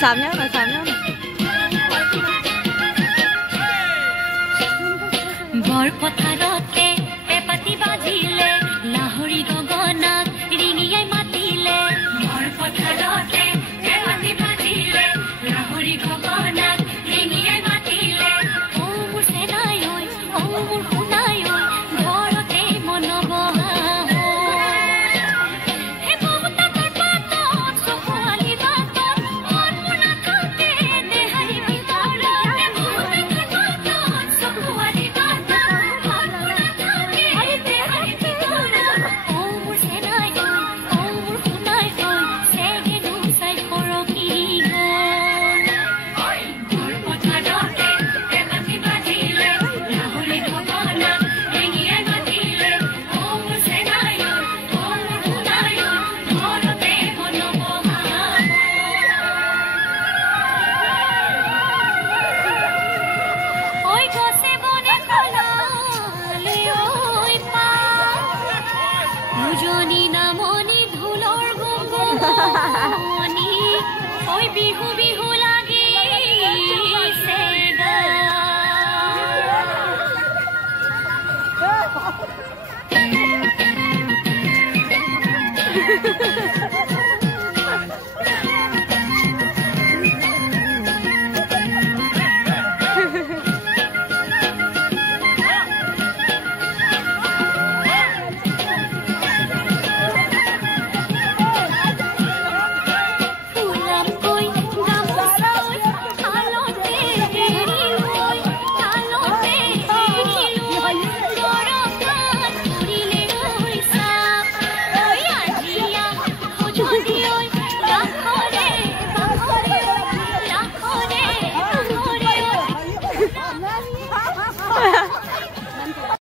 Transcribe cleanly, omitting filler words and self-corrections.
सामने आओ ना, सामने आओ ना। बरपथारते पेपाती बाजिले लाहरी गगना रिंगियाय मातिले बरपथारते पेपाती बाजिले लाहरी गगना रिंगियाय मातिले ओ मोर सेनाय ओय ओ मोर हुनाय ओय घरते मन बहा हे बहुता करपात सुखाली बात और मुना खाते देहारी बितार हे बहुता करपात सुखाली बात और मुना खाते देहारी बितार ओ मोर सेनाय ओय ओ मोर हुनाय ओय सेगे नुसाय करकी गन बरपथारते पेपाती बाजिले लाहरी गगना रिंगियाय मातिले ओ मोर सेनाय ओय ओ मोर हुनाय ओय घरते मन बहा ওই গছে বনে খোলালে ওই পা উজনি নামনি ধুলর গঙ্গনি ওই বিহু বিহু লাগি সেগা ফুলাম কই গামোচা ওই আলোতে হেৰি ওই আলোতে হেৰি ওই গৰকাত পৰিলে ওই সাপ ওই আজিয়া খুজনি ওই লাখৰে বাখৰে লাখৰে বাখৰে